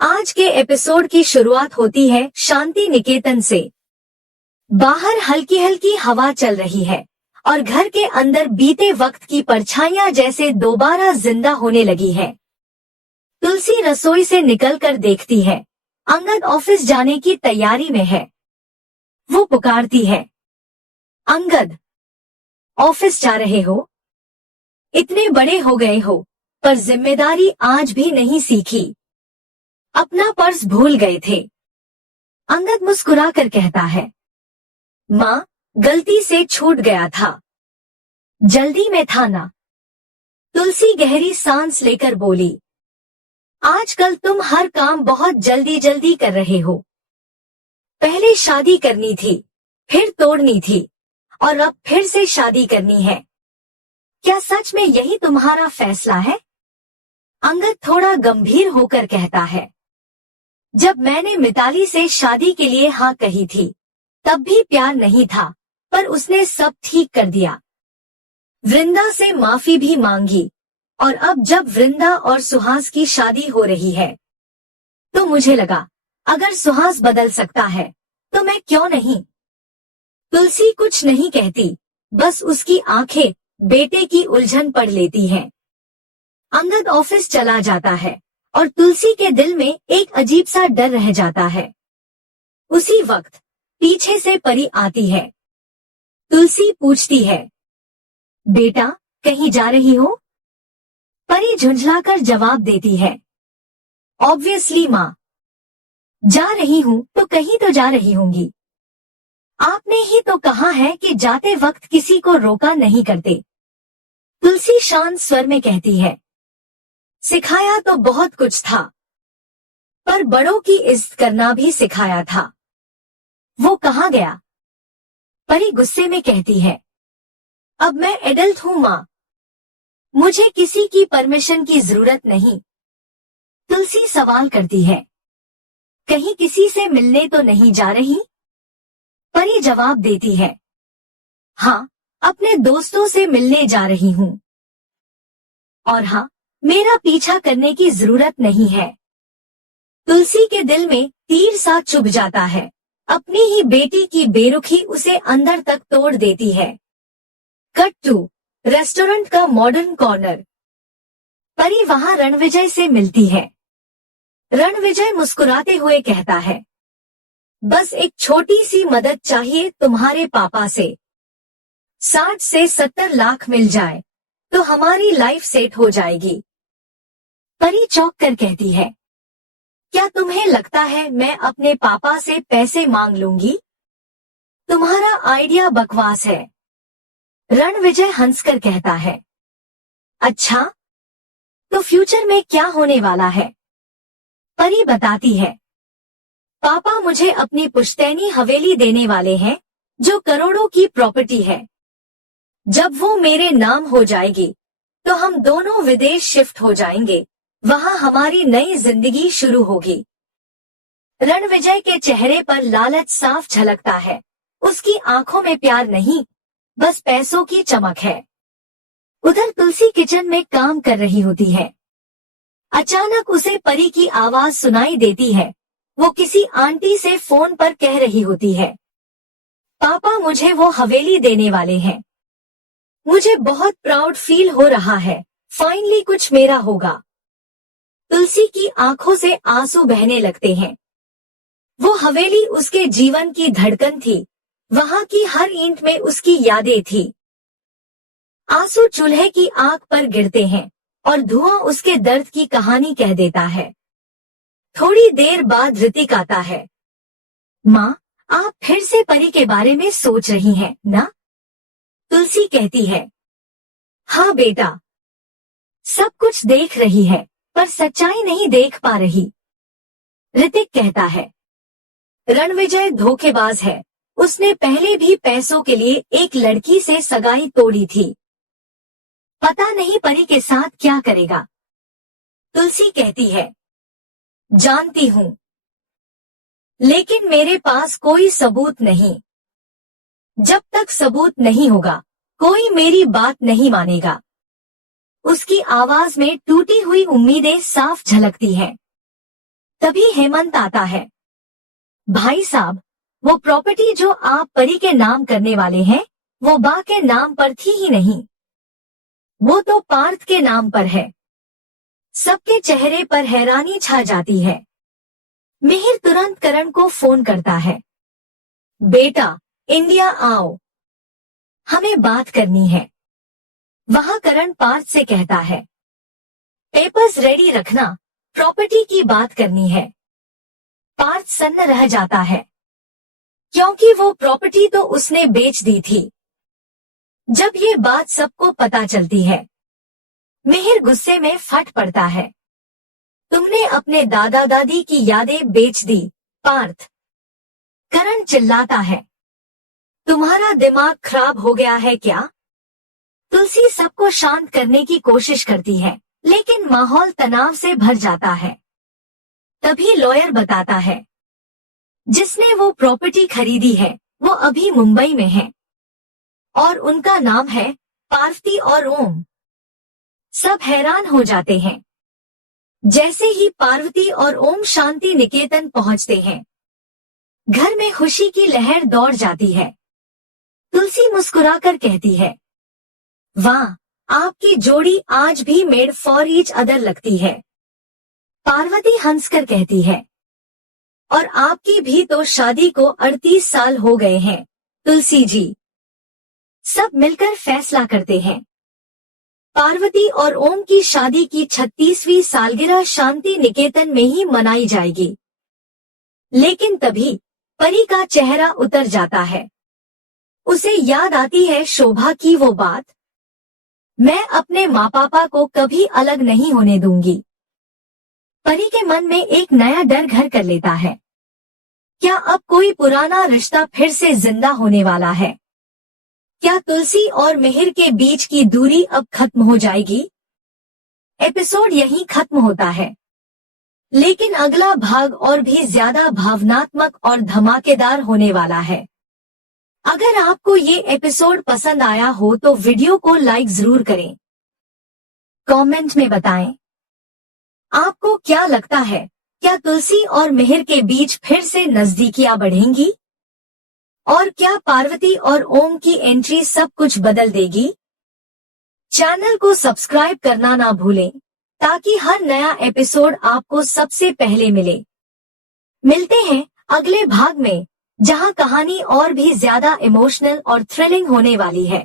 आज के एपिसोड की शुरुआत होती है शांति निकेतन से। बाहर हल्की हल्की हवा चल रही है और घर के अंदर बीते वक्त की परछाइयां जैसे दोबारा जिंदा होने लगी है। तुलसी रसोई से निकलकर देखती है, अंगद ऑफिस जाने की तैयारी में है। वो पुकारती है, अंगद, ऑफिस जा रहे हो? इतने बड़े हो गए हो, पर जिम्मेदारी आज भी नहीं सीखी। अपना पर्स भूल गए थे। अंगद मुस्कुराकर कहता है, माँ, गलती से छूट गया था, जल्दी में था ना। तुलसी गहरी सांस लेकर बोली, आजकल तुम हर काम बहुत जल्दी जल्दी कर रहे हो। पहले शादी करनी थी, फिर तोड़नी थी, और अब फिर से शादी करनी है। क्या सच में यही तुम्हारा फैसला है? अंगद थोड़ा गंभीर होकर कहता है, जब मैंने मिताली से शादी के लिए हाँ कही थी, तब भी प्यार नहीं था, पर उसने सब ठीक कर दिया। वृंदा से माफी भी मांगी, और अब जब वृंदा और सुहास की शादी हो रही है, तो मुझे लगा, अगर सुहास बदल सकता है, तो मैं क्यों नहीं। तुलसी कुछ नहीं कहती, बस उसकी आंखें बेटे की उलझन पढ़ लेती हैं। अंगद ऑफिस चला जाता है और तुलसी के दिल में एक अजीब सा डर रह जाता है। उसी वक्त पीछे से परी आती है। तुलसी पूछती है, बेटा, कहीं जा रही हो? परी झुंझलाकर जवाब देती है, ऑब्वियसली माँ, जा रही हूँ तो कहीं तो जा रही होंगी। आपने ही तो कहा है कि जाते वक्त किसी को रोका नहीं करते। तुलसी शांत स्वर में कहती है, सिखाया तो बहुत कुछ था, पर बड़ों की इज्जत करना भी सिखाया था। वो कहाँ गया? परी गुस्से में कहती है, अब मैं एडल्ट हूँ माँ, मुझे किसी की परमिशन की जरूरत नहीं। तुलसी सवाल करती है, कहीं किसी से मिलने तो नहीं जा रही? परी जवाब देती है, हाँ, अपने दोस्तों से मिलने जा रही हूँ। और हाँ, मेरा पीछा करने की जरूरत नहीं है। तुलसी के दिल में तीर सा चुभ जाता है। अपनी ही बेटी की बेरुखी उसे अंदर तक तोड़ देती है। कट टू रेस्टोरेंट का मॉडर्न कॉर्नर। परी वहां रणविजय से मिलती है। रणविजय मुस्कुराते हुए कहता है, बस एक छोटी सी मदद चाहिए तुम्हारे पापा से। 60 से 70 लाख मिल जाए तो हमारी लाइफ सेट हो जाएगी। परी चौंक कर कहती है, क्या तुम्हें लगता है मैं अपने पापा से पैसे मांग लूंगी? तुम्हारा आइडिया बकवास है। रणविजय हंसकर कहता है, अच्छा, तो फ्यूचर में क्या होने वाला है? परी बताती है, पापा मुझे अपनी पुश्तैनी हवेली देने वाले हैं, जो करोड़ों की प्रॉपर्टी है। जब वो मेरे नाम हो जाएगी, तो हम दोनों विदेश शिफ्ट हो जाएंगे। वहां हमारी नई जिंदगी शुरू होगी। रणविजय के चेहरे पर लालच साफ झलकता है। उसकी आंखों में प्यार नहीं, बस पैसों की चमक है। उधर तुलसी किचन में काम कर रही होती है। अचानक उसे परी की आवाज सुनाई देती है। वो किसी आंटी से फोन पर कह रही होती है, पापा मुझे वो हवेली देने वाले हैं। मुझे बहुत प्राउड फील हो रहा है, फाइनली कुछ मेरा होगा। तुलसी की आंखों से आंसू बहने लगते हैं। वो हवेली उसके जीवन की धड़कन थी। वहां की हर ईंट में उसकी यादें थी। आंसू चूल्हे की आग पर गिरते हैं और धुआं उसके दर्द की कहानी कह देता है। थोड़ी देर बाद ऋतिक आता है। माँ, आप फिर से परी के बारे में सोच रही हैं, ना? तुलसी कहती है, हाँ बेटा, सब कुछ देख रही है, पर सच्चाई नहीं देख पा रही। ऋतिक कहता है, रणविजय धोखेबाज है। उसने पहले भी पैसों के लिए एक लड़की से सगाई तोड़ी थी। पता नहीं परी के साथ क्या करेगा। तुलसी कहती है, जानती हूँ, लेकिन मेरे पास कोई सबूत नहीं। जब तक सबूत नहीं होगा, कोई मेरी बात नहीं मानेगा। उसकी आवाज में टूटी हुई उम्मीदें साफ झलकती हैं। तभी हेमंत आता है। भाई साहब, वो प्रॉपर्टी जो आप परी के नाम करने वाले हैं, वो बा के नाम पर थी ही नहीं, वो तो पार्थ के नाम पर है। सबके चेहरे पर हैरानी छा जाती है। मिहिर तुरंत करण को फोन करता है। बेटा, इंडिया आओ, हमें बात करनी है। वहां करण पार्थ से कहता है, पेपर्स रेडी रखना, प्रॉपर्टी की बात करनी है। पार्थ सन्न रह जाता है, क्योंकि वो प्रॉपर्टी तो उसने बेच दी थी। जब ये बात सबको पता चलती है, मिहिर गुस्से में फट पड़ता है। तुमने अपने दादा दादी की यादें बेच दी, पार्थ। करण चिल्लाता है, तुम्हारा दिमाग खराब हो गया है क्या? तुलसी सबको शांत करने की कोशिश करती है, लेकिन माहौल तनाव से भर जाता है। तभी लॉयर बताता है, जिसने वो प्रॉपर्टी खरीदी है, वो अभी मुंबई में है और उनका नाम है पार्वती और ओम। सब हैरान हो जाते हैं। जैसे ही पार्वती और ओम शांति निकेतन पहुंचते हैं, घर में खुशी की लहर दौड़ जाती है। तुलसी मुस्कुराकर कहती है, वाह, आपकी जोड़ी आज भी मेड फॉर ईच अदर लगती है। पार्वती हंसकर कहती है, और आपकी भी तो शादी को 38 साल हो गए हैं, तुलसी जी। सब मिलकर फैसला करते हैं। पार्वती और ओम की शादी की 36वीं सालगिरह शांति निकेतन में ही मनाई जाएगी। लेकिन तभी परी का चेहरा उतर जाता है। उसे याद आती है शोभा की वो बात, मैं अपने माँ पापा को कभी अलग नहीं होने दूंगी। परी के मन में एक नया डर घर कर लेता है। क्या अब कोई पुराना रिश्ता फिर से जिंदा होने वाला है? क्या तुलसी और मिहिर के बीच की दूरी अब खत्म हो जाएगी? एपिसोड यहीं खत्म होता है, लेकिन अगला भाग और भी ज्यादा भावनात्मक और धमाकेदार होने वाला है। अगर आपको ये एपिसोड पसंद आया हो तो वीडियो को लाइक जरूर करें। कमेंट में बताएं, आपको क्या लगता है, क्या तुलसी और मिहिर के बीच फिर से नजदीकियां बढ़ेंगी? और क्या पार्वती और ओम की एंट्री सब कुछ बदल देगी? चैनल को सब्सक्राइब करना ना भूलें, ताकि हर नया एपिसोड आपको सबसे पहले मिले। मिलते हैं अगले भाग में, जहां कहानी और भी ज्यादा इमोशनल और थ्रिलिंग होने वाली है।